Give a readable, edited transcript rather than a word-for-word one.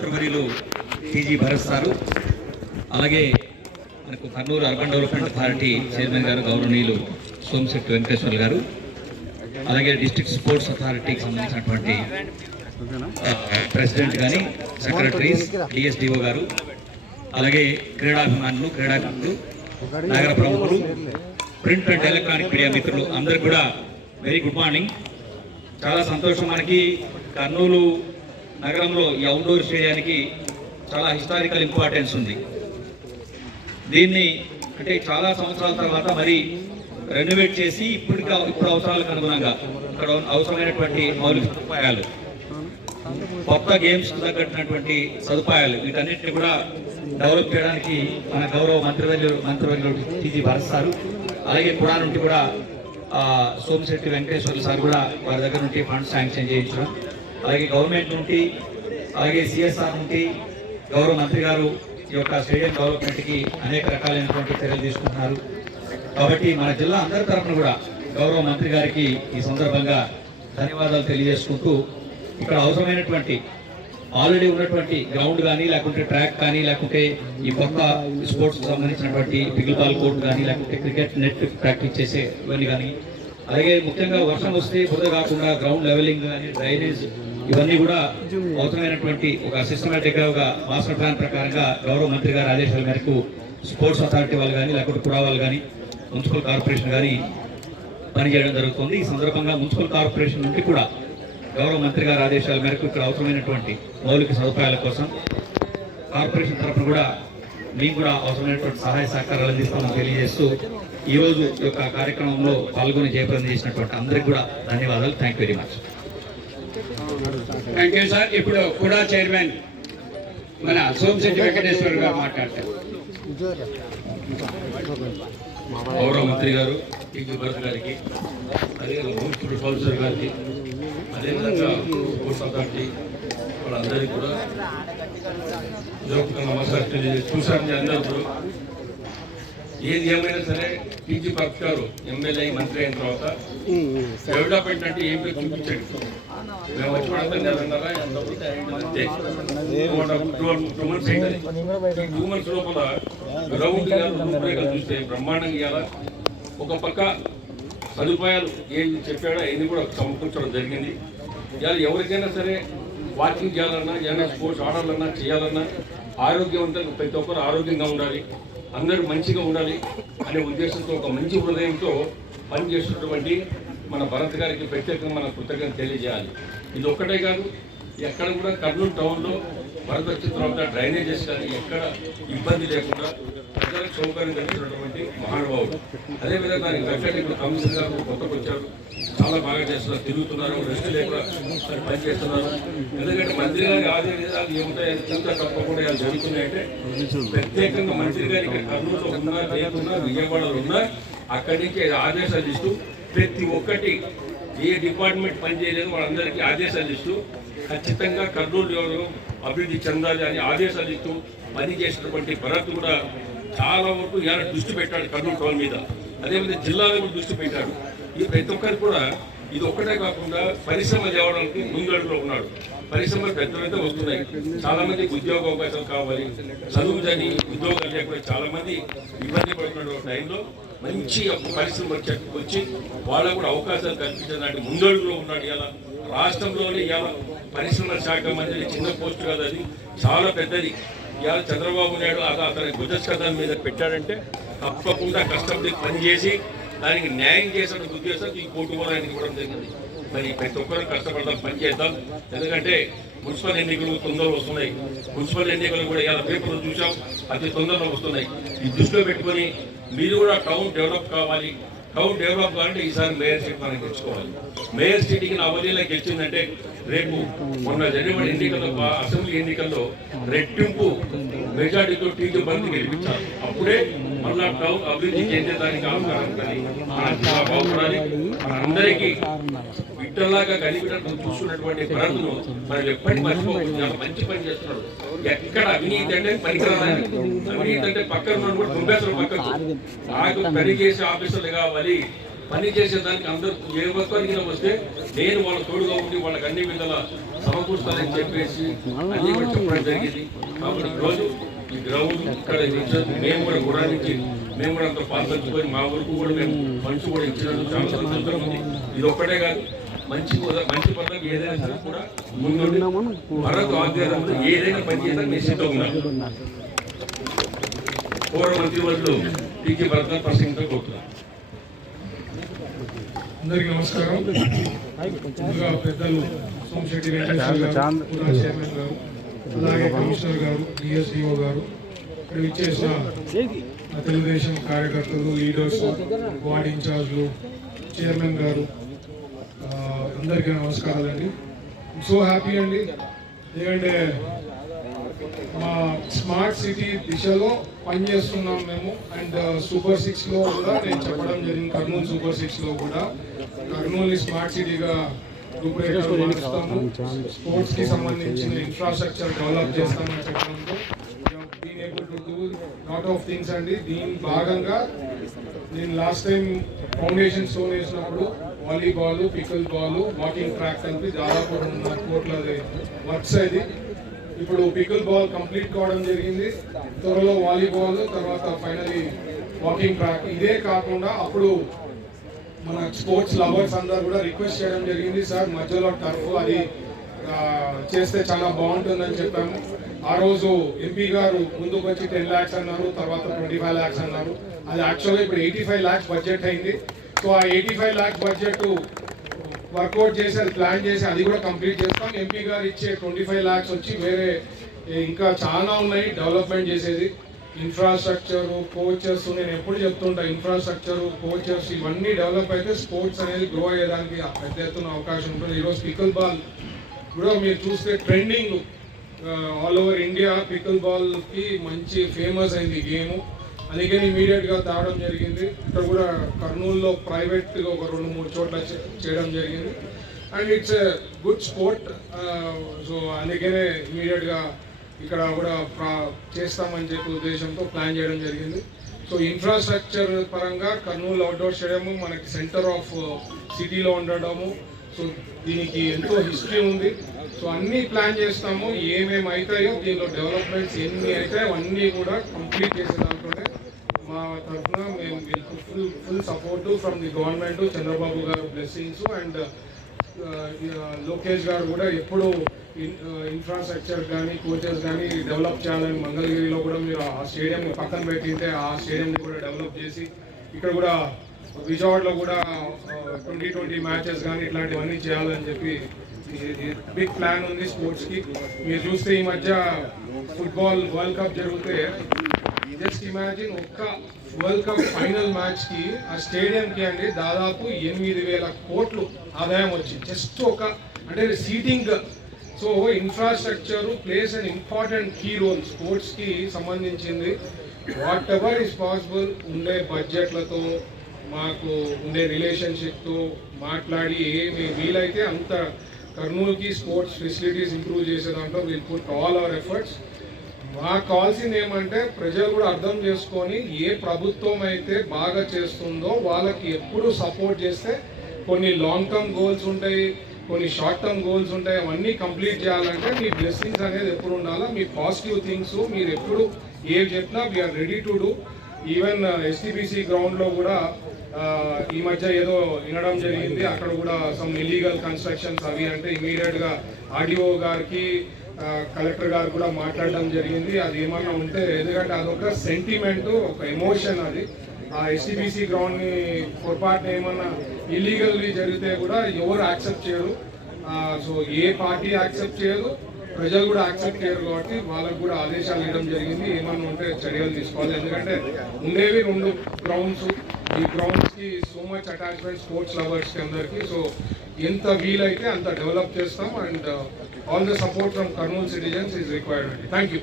మంత్రివర్యులు TG Bharat sir, అలాగే మనకు Kurnool urban development authority chairman గారు గౌరవనీయులు సోమశెట్టి వెంకటేశ్వర్ గారు, అలాగే డిస్ట్రిక్ట్ స్పోర్ట్స్ అథారిటీకి సంబంధించినటువంటి ప్రెసిడెంట్ కానీ సెక్రటరీస్, డిఎస్డిఓ గారు, అలాగే క్రీడాభిమానులు, క్రీడాకారులు, నగర ప్రముఖులు, ప్రింట్ అండ్ ఎలక్ట్రానిక్ మీడియా మిత్రులు అందరూ కూడా వెరీ గుడ్ మార్నింగ్. చాలా సంతోషం. మనకి కర్నూలు నగరంలో ఈ అవుట్డోర్ స్టేడియానికి చాలా హిస్టారికల్ ఇంపార్టెన్స్ ఉంది. దీన్ని అంటే చాలా సంవత్సరాల తర్వాత మరి రెనోవేట్ చేసి ఇప్పుడు అవసరాలకు అనుగుణంగా ఇక్కడ అవసరమైనటువంటి మౌలిక సదుపాయాలు, కొత్త గేమ్స్ తగ్గట్టినటువంటి సదుపాయాలు, వీటన్నిటిని కూడా డెవలప్ చేయడానికి మన గౌరవ మంత్రివర్యులు టీజీ భరత్ సారు, అలాగే కూడా నుండి కూడా సోమశెట్టి వెంకటేశ్వర్లు సార్ కూడా వారి దగ్గర నుండి ఫండ్స్ శాంక్షన్ చేయించడం, అలాగే గవర్నమెంట్ నుండి, అలాగే సిఎస్ఆర్ నుండి గౌరవ మంత్రి గారు ఈ యొక్క స్టేడియం డెవలప్మెంట్కి అనేక రకాలైనటువంటి చర్యలు తీసుకుంటున్నారు. కాబట్టి మన జిల్లా అందరి తరఫున కూడా గౌరవ మంత్రి గారికి ఈ సందర్భంగా ధన్యవాదాలు తెలియజేసుకుంటూ, ఇక్కడ అవసరమైనటువంటి ఆల్రెడీ ఉన్నటువంటి గ్రౌండ్ కానీ, లేకుంటే ట్రాక్ కానీ, లేకుంటే ఈ కొత్త స్పోర్ట్స్కి సంబంధించినటువంటి పిగిల్ బాల్ కోర్ట్ కానీ, లేకుంటే క్రికెట్ నెట్ ప్రాక్టీస్ చేసే ఇవన్నీ కానీ, అలాగే ముఖ్యంగా వర్షం వస్తే బురద కాకుండా గ్రౌండ్ లెవెలింగ్ కానీ, డ్రైనేజ్, ఇవన్నీ కూడా అవసరమైనటువంటి ఒక సిస్టమేటిక్గా ఒక మాస్టర్ ప్లాన్ ప్రకారంగా గౌరవ మంత్రి గారి ఆదేశాల మేరకు స్పోర్ట్స్ అథారిటీ వాళ్ళు కానీ, లేకుంటే కూడా వాళ్ళు కానీ, మున్సిపల్ కార్పొరేషన్ కానీ పనిచేయడం జరుగుతుంది. ఈ సందర్భంగా మున్సిపల్ కార్పొరేషన్ నుండి కూడా గౌరవ మంత్రి గారి ఆదేశాల మేరకు ఇక్కడ అవసరమైనటువంటి మౌలిక సదుపాయాల కోసం కార్పొరేషన్ తరఫున కూడా మేము కూడా అవసరమైనటువంటి సహాయ సహకారాలు అందిస్తామని తెలియజేస్తూ ఈరోజు ఈ యొక్క కార్యక్రమంలో పాల్గొని జయప్రదం చేసినటువంటి అందరికీ కూడా ధన్యవాదాలు. Thank you very much. Thank you sir. ఇప్పుడు కూడా చైర్మన్ మన సోమశెట్టి వెంకటేశ్వర గారు మాట్లాడతారు. గౌరవ మంత్రి గారు టీజీ భరత్ గారికి, అదేవిధంగా మున్సిపల్ కౌన్సిలర్ గారికి, అదేవిధంగా స్పోర్ట్స్ అథారిటీ వాళ్ళందరికీ కూడా నమస్కారం తెలియజేసి చూసారని అందరూ కూడా ఏది ఏమైనా సరే టీజీ భరత్ గారు ఎమ్మెల్యే మంత్రి అయిన తర్వాత డెవలప్మెంట్ అంటే ఏం చూపించండి. మేము వచ్చి పడితే నెలన్నర అంతే 2 months అయింది. 2 months లోపల గ్రౌండ్ రూపురేఖలు చూస్తే బ్రహ్మాండంగా ఇవ్వాలా. ఒక పక్క సదుపాయాలు ఏం చెప్పాడో అవన్నీ కూడా సమకూర్చడం జరిగింది. ఇవాళ ఎవరికైనా సరే వాకింగ్ చేయాలన్నా, ఏదైనా స్పోర్ట్స్ ఆడాలన్నా, చేయాలన్నా ఆరోగ్యవంతంగా ప్రతి ఒక్కరు ఆరోగ్యంగా ఉండాలి, అందరూ మంచిగా ఉండాలి అనే ఉద్దేశంతో ఒక మంచి హృదయంతో పనిచేస్తున్నటువంటి మన భరత్ గారికి ప్రత్యేకంగా మన కృతజ్ఞతలు తెలియజేయాలి. ఇది ఒక్కటే కాదు, ఎక్కడ కూడా కర్నూలు టౌన్లో భరత్ వచ్చిన తర్వాత డ్రైనేజెస్ కానీ ఎక్కడ ఇబ్బంది లేకుండా ప్రజలకు సౌకర్యం కలిగినటువంటి మహానుభావుడు. అదేవిధంగా దానికి తగ్గట్టు ఇప్పుడు కమిషనర్ గారు కొత్తకు వచ్చారు, చాలా బాగా చేస్తున్నారు, తిరుగుతున్నారు, రెస్ట్ లేకుండా పనిచేస్తున్నారు. ఎందుకంటే మంత్రి గారి ఆదేశాలు ఏముంటాయి, ఇంకా తప్పకుండా ఇలా జరుగుతున్నాయంటే ప్రత్యేకంగా మంత్రి గారి ఇక్కడ కర్నూలులో ఉన్నా, లేకున్నా, విజయవాడలో ఉన్నా అక్కడి నుంచి ఆదేశాలు ఇస్తూ ప్రతి ఒక్కటి ఏ డిపార్ట్మెంట్ పనిచేయలేదు వాళ్ళందరికీ ఆదేశాలు ఇస్తూ ఖచ్చితంగా కర్నూలు ఎవరు అభివృద్ధి చెందాలి అని ఆదేశాలు ఇస్తూ పనిచేసినటువంటి భరత్ కూడా చాలా వరకు ఇలా దృష్టి పెట్టాడు కర్నూలు టౌన్ మీద. అదేవిధంగా జిల్లాలో కూడా దృష్టి పెట్టాడు. ఈ ప్రతి ఒక్కరు కూడా ఇది ఒక్కటే కాకుండా పరిశ్రమ తేవడానికి ముందడుగులో ఉన్నాడు. పరిశ్రమలు పెద్దలైతే వస్తున్నాయి, చాలా మందికి ఉద్యోగ అవకాశాలు కావాలి, చదువు చని ఉద్యోగాలు లేకుండా చాలా మంది ఇబ్బంది పడుతున్న టైంలో మంచి పరిశ్రమ వచ్చి వాళ్ళకు కూడా అవకాశాలు కల్పించడానికి ముందడుగులో ఉన్నాడు. ఇలా రాష్ట్రంలోనే ఇలా పరిశ్రమల శాఖ మంత్రి చిన్న పోస్టు కాదు, అది చాలా పెద్దది. ఇవాళ చంద్రబాబు నాయుడు అతని భుజస్కంధం మీద పెట్టాడంటే తప్పకుండా కష్టపడి పనిచేసి దానికి న్యాయం చేసిన ఉద్దేశం ఈ కోర్టు కూడా ఆయనకి ఇవ్వడం జరిగింది. మరి ప్రతి ఒక్కరూ కష్టపడదాం, పనిచేద్దాం. ఎందుకంటే మున్సిపల్ ఎన్నికలు తొందరలో వస్తున్నాయి. మున్సిపల్ ఎన్నికలు కూడా ఇలా పేపర్లు చూసాం, అతి తొందరలో వస్తున్నాయి. ఈ దృష్టిలో పెట్టుకొని మీరు కూడా టౌన్ డెవలప్ కావాలి. టౌన్ డెవలప్ కావాలంటే ఈసారి మేయర్ సీట్ మనం గెలుచుకోవాలి. మేయర్ సీట్కి అవలీలా గెలిచిందంటే రేపు మొన్న జరిగిన ఎన్నికల్లో, అసెంబ్లీ ఎన్నికల్లో రెట్టింపు మెజార్టీతో టీజీ బంద్ గెలిపించాలి. అప్పుడే మళ్ళా టౌన్ అభివృద్ధి చెందేదానికి ఆస్కారం కానీ మన జిల్లా బాగుపడాలి. మన అందరికీ బిడ్డలాగా కలిపినట్టు చూసుకున్నటువంటి భరత్ను మనం ఎప్పటికీ మర్చిపోకుండా మంచి పని చేస్తున్నాడు. ఎక్కడ అవినీతి అంటే పనికిరాదని, అవినీతి అంటే పక్కన కూడా దుంబేశ్వరం పక్కకు నాకు పని చేసే ఆఫీసర్లు కావాలి, పని చేసేదానికి అందరూ ఏ ఒక్కరికి వస్తే నేను వాళ్ళ తోడుగా ఉండి వాళ్ళకి అన్ని విధాల సమకూరుస్తానని చెప్పేసి అన్ని కూడా చెప్పడం జరిగింది. కాబట్టి ఈరోజు ఈ గ్రౌండ్ ఇక్కడ మేము కూడా గుడానికి మేము కూడా అంత పాల్పంచుకొని మా ఊరికి కూడా మేము ఫండ్స్ కూడా ఇచ్చినందుకు చాలా సంతోషంగా ఉంది. ఇది ఒక్కటే కాదు, మంచి పద్ధతి ఏదైనా సరే కూడా ముందుండి భారత ఆధ్వర్యంలో ఏదైనా పని చేసినా మేము సిద్ధంగా ఉన్నాం. పూర్వ మంత్రివర్యులు టీకే భరత్ ప్రసంగంతో కోరుతున్నాం. అందరికీ నమస్కారం. ముందుగా పెద్దలు సోమశెట్టి వెంకటేశ్వర గారు, పూరా చైర్మన్ గారు, అలాగే కమిషనర్ గారు, డిఎస్డిఓ గారు, ఇక్కడ ఇచ్చేసిన తెలుగుదేశం కార్యకర్తలు, లీడర్స్, వార్డ్ ఇన్ఛార్జ్లు, చైర్మన్ గారు, అందరికీ నమస్కారాలండి. సో హ్యాపీ అండి, ఎందుకంటే మా స్మార్ట్ సిటీ దిశలో పనిచేస్తున్నాం మేము. అండ్ సూపర్ 6లో కూడా నేను చెప్పడం జరిగింది, కర్నూలు సూపర్ 6లో కూడా కర్నూలుని స్మార్ట్ సిటీగా రూపురేఖలు మారుస్తాము, స్పోర్ట్స్ కి సంబంధించిన ఇన్ఫ్రాస్ట్రక్చర్ డెవలప్ చేస్తామని చెప్పడంతో been able to do lot of things అండి. దీని భాగంగా నేను లాస్ట్ టైం ఫౌండేషన్ స్టోన్ వేసినప్పుడు volleyball, pickle ball, walking track కలిపి దాదాపు 2.5 కోట్ల వర్క్స్ అది. ఇప్పుడు పికిల్ బాల్ కంప్లీట్ కావడం జరిగింది, త్వరలో వాలీబాల్, తర్వాత ఫైనలీ వాకింగ్ ట్రాక్. ఇదే కాకుండా అప్పుడు మన స్పోర్ట్స్ లవర్స్ అందరూ కూడా రిక్వెస్ట్ చేయడం జరిగింది, సార్ మధ్యలో టర్ఫ్ అది చేస్తే చాలా బాగుంటుందని చెప్పాము. ఆ రోజు ఎంపీ గారు ముందుకు వచ్చి 10 lakhs అన్నారు, తర్వాత 25 lakhs అన్నారు. అది యాక్చువల్గా ఇప్పుడు 85 lakhs బడ్జెట్ అయింది. సో ఆ 85 lakhs బడ్జెట్ వర్కౌట్ చేసి అది ప్లాన్ చేసి అది కూడా కంప్లీట్ చేస్తాం. ఎంపీ గారు ఇచ్చే 25 lakhs వచ్చి వేరే ఇంకా చాలా ఉన్నాయి డెవలప్మెంట్ చేసేది. ఇన్ఫ్రాస్ట్రక్చర్, కోచెస్, నేను ఎప్పుడు చెప్తుంటా ఇన్ఫ్రాస్ట్రక్చర్, కోచెస్ ఇవన్నీ డెవలప్ అయితే స్పోర్ట్స్ అనేది గ్రో అయ్యేదానికి పెద్ద ఎత్తున అవకాశం ఉంటుంది. ఈరోజు పికిల్ బాల్ కూడా మీరు చూస్తే trending all over India. Pickle బాల్కి మంచి ఫేమస్ అయింది గేమ్, అందుకని ఇమీడియట్గా తేవడం జరిగింది. ఇక్కడ కూడా కర్నూలులో ప్రైవేట్గా ఒక 2-3 చోట్ల చేయడం జరిగింది. And it's a good sport. So అందుకనే ఇమీడియట్గా ఇక్కడ కూడా చేస్తామని చెప్పి ఉద్దేశంతో ప్లాన్ చేయడం జరిగింది. సో ఇన్ఫ్రాస్ట్రక్చర్ పరంగా కర్నూలు అవుట్డోర్ స్టేడియం మనకి సెంటర్ ఆఫ్ సిటీలో ఉండడము, సో దీనికి ఎంతో హిస్టరీ ఉంది. సో అన్నీ ప్లాన్ చేస్తాము, ఏమేమి అవుతాయో దీనిలో డెవలప్మెంట్స్ ఎన్ని అవుతాయో అవన్నీ కూడా కంప్లీట్ చేసే దాంట్లోనే మా తరఫున మేము full support from the government, Chandrababu గారు బ్లెస్సింగ్స్ అండ్ లోకేష్ గారు కూడా ఎప్పుడు ఇన్ఫ్రాస్ట్రక్చర్ కానీ కోచెస్ కానీ డెవలప్ చేయాలని మంగళగిరిలో కూడా మీరు ఆ స్టేడియం పక్కన పెట్టింటే ఆ స్టేడియంని కూడా డెవలప్ చేసి ఇక్కడ కూడా విజయవాడలో కూడా 2020 మ్యాచెస్ కానీ ఇట్లాంటివన్నీ చేయాలని చెప్పి బిగ్ ప్లాన్ ఉంది స్పోర్ట్స్కి. మీరు చూస్తే ఈ మధ్య ఫుట్బాల్ వరల్డ్ కప్ జరిగితే జస్ట్ ఇమాజిన్ ఒక్క వరల్డ్ కప్ ఫైనల్ మ్యాచ్కి ఆ స్టేడియంకి అండి దాదాపు 8,000 కోట్లు ఆదాయం వచ్చింది. జస్ట్ ఒక అంటే seating. So infrastructure place and important key role స్పోర్ట్స్కి సంబంధించింది. వాట్ ఎవర్ ఇస్ పాసిబుల్ ఉండే బడ్జెట్లతో మాకు ఉండే రిలేషన్షిప్తో మాట్లాడి ఏమి వీలైతే అంత కర్నూలుకి స్పోర్ట్స్ ఫెసిలిటీస్ ఇంప్రూవ్ చేసే దాంట్లో will put all our efforts. మాకు కావాల్సింది ఏమంటే ప్రజలు కూడా అర్థం చేసుకొని ఏ ప్రభుత్వం అయితే బాగా చేస్తుందో వాళ్ళకి ఎప్పుడు సపోర్ట్ చేస్తే కొన్ని లాంగ్ టర్మ్ గోల్స్ ఉంటాయి, కొన్ని షార్ట్ టర్మ్ గోల్స్ ఉంటాయి, అవన్నీ కంప్లీట్ చేయాలంటే మీ బ్లెస్సింగ్స్ అనేది ఎప్పుడు ఉండాలా, మీ పాజిటివ్ థింగ్స్ మీరు ఎప్పుడు ఏం చెప్పినా we're ready to do. Even STBC గ్రౌండ్లో కూడా ఈ మధ్య ఏదో వినడం జరిగింది, అక్కడ కూడా సమ్ ఇల్లీగల్ కన్స్ట్రక్షన్స్ అవి అంటే ఇమీడియట్గా ఆర్డీఓ గారికి కలెక్టర్ గారు కూడా మాట్లాడడం జరిగింది. అది ఏమన్నా ఉంటే ఎందుకంటే అదొక సెంటిమెంట్, ఒక ఎమోషన్. అది ఆ ఎస్టీబీసీ గ్రౌండ్ని పొరపాటున ఏమన్నా ఇల్లీగల్లీ జరిగితే కూడా ఎవరు యాక్సెప్ట్ చేయరు. సో ఏ పార్టీ యాక్సెప్ట్ చేయదు, ప్రజలు కూడా యాక్సెప్ట్ చేయరు. కాబట్టి వాళ్ళకు కూడా ఆదేశాలు ఇవ్వడం జరిగింది, ఏమన్నా ఉంటే చర్యలు తీసుకోవాలి. ఎందుకంటే ఉండేవి 2 గ్రౌండ్స్, ఈ గ్రౌండ్స్కి సో మచ్ అటాచ్మెంట్ స్పోర్ట్స్ లవర్స్కి అందరికీ. సో ఎంత వీలైతే అంత డెవలప్ చేస్తాం and all the support from Kurnool citizens is required. Thank you.